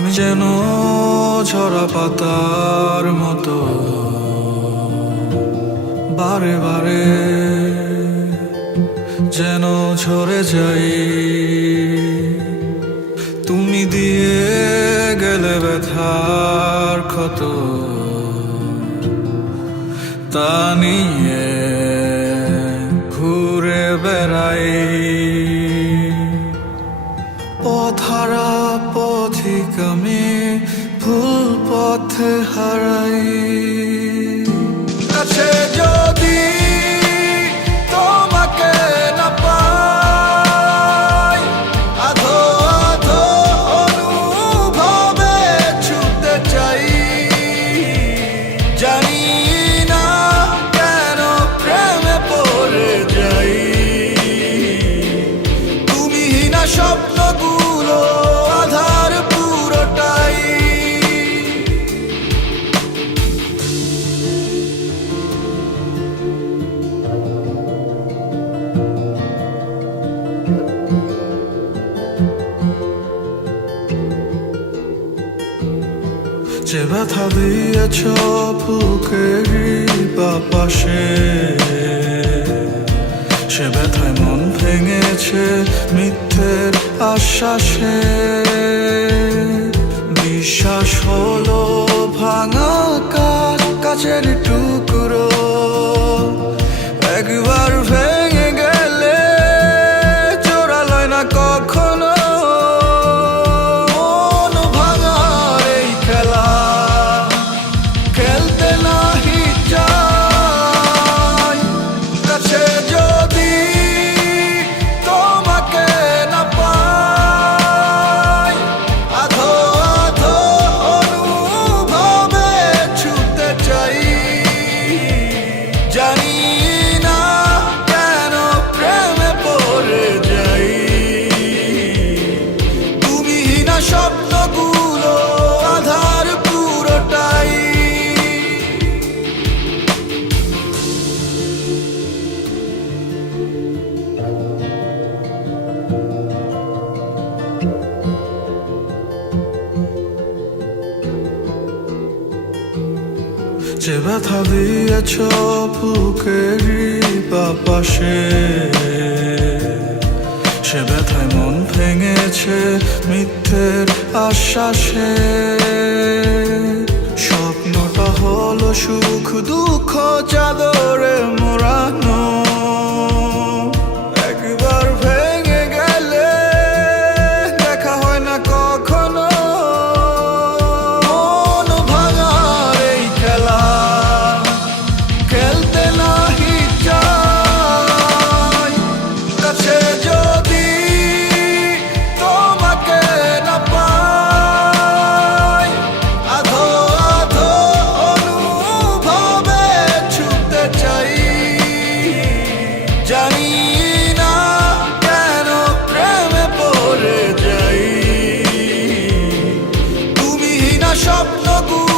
আমি যেন ঝরা পাতার মতো বারে বারে যেন ঝরে যাই। তুমি দিয়ে গেলে ব্যথার ক্ষত, তা নিয়ে ঘুরে বেড়াই। পথহারা পথিক আমি, ভুল পথে হারাই। কাছে যদি তোমাকে না পাই, আধো আধো অনুভবে ছুটতে চাই। জানি না কেন প্রেমে পড়ে যাই। তুমিহীনা স্বপ্নগুলো আধার পুরোটাই। যে ব্যথা দিয়েছ বুকেরই বাপাশে, সে ব্যথায় মন ভেঙেছে মিথ্যের আশ্বাসে। বিশ্বাস হলো ভাঙা কাচ, কাচের টুকরো। একবার ভেঙে গেলে জোড়া লয় না কখনো। মন ভাঙার এই খেলা খেলতে নাহি চাই। কাছে যদি তোমাকে না পাই, আধো আধো অনুভবে ছুটতে চাই। জানি না কেন প্রেমে পড়ে যাই। তুমিহীনা স্বপ্নগুলো আধার পুরোটাই। যে ব্যথা দিয়েছ বুকেরই বাপাশে, সে ব্যথায় মন ভেঙেছে মিথ্যের আশ্বাসে। স্বপ্নটা হলো সুখ দুঃখ চাদরে মোড়ানো। একবার ভেঙে গেলে দেখা হয় না কখনো। মন ভাঙার এই খেলা খেলতে নাহি চাই। কাছে যদি তোমাকে না পাই, আধো আধো অনুভবে ছুটতে চাই। জানি না কেন প্রেমে পড়ে যাই। তুমিহীনা স্বপ্নগুলো